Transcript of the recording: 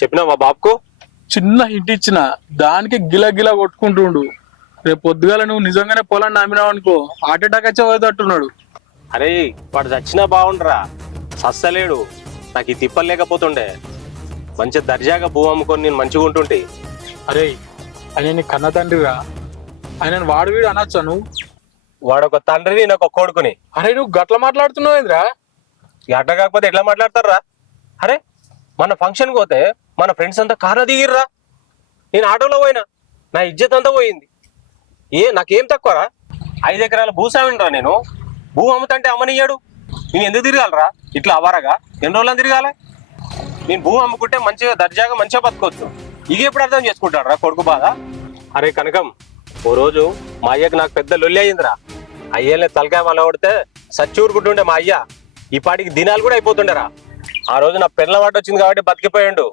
చెప్పినా మా బాబుకు చిన్న హింట్ ఇచ్చిన దానికి గిల గిల కొట్టుకుంటుండు. రేపు పొద్దుగాల నువ్వు నిజంగానే పొలాన్ని నమ్మినావు అనుకో హార్ట్ అటాక్ వచ్చే పోయేటట్టున్నాడు. అరే వాడు చచ్చినా బాగుండరా, సస్తలేడు. నాకు ఈ తిప్పలు లేకపోతుండే మంచి దర్జాగా భూ అమ్ముకొని నేను మంచిగా ఉంటుంటే. అరే ఆయన నీ కన్న తండ్రిరా, ఆయన వాడు వీడు అనొచ్చా నువ్వు? వాడొక తండ్రిని నేను ఒక కొడుకుని. అరే నువ్వు గట్ల మాట్లాడుతున్నావు ఏంద్రా? అట్లా కాకపోతే ఎట్లా మాట్లాడతారా? అరే మన ఫంక్షన్కి పోతే మన ఫ్రెండ్స్ అంతా కార్లో దిగిర్రా, నేను ఆటోలో పోయినా, నా ఇజ్జత్ అంతా పోయింది. నాకేం తక్కువరా? 5 ఎకరాల భూస్వామినిరా నేను. భూ అమ్ముతంటే అమ్మనియ్యాడు, నేను ఎందుకు తిరగాలరా ఇట్లా అవారగా? ఎన్ని రోజులని తిరగాలి? నేను భూ అమ్ముకుంటే మంచిగా దర్జాగా మంచిగా బతకొచ్చు. ఇక ఎప్పుడు అర్థం చేసుకుంటాడు రా కొడుకు బాధ? అరే కనకం, ఓ రోజు మా అయ్యకి నాకు పెద్ద లొల్లి అయ్యిందిరా. అయ్యల్ని తలకాయ వల్ల కొడితే సచ్చూరుకుంటుండే మా అయ్య. ఈ పాటికి దినాలు కూడా అయిపోతుండేరా. ఆ రోజు నా పెళ్ళ వాటి వచ్చింది కాబట్టి బతికిపోయాడు.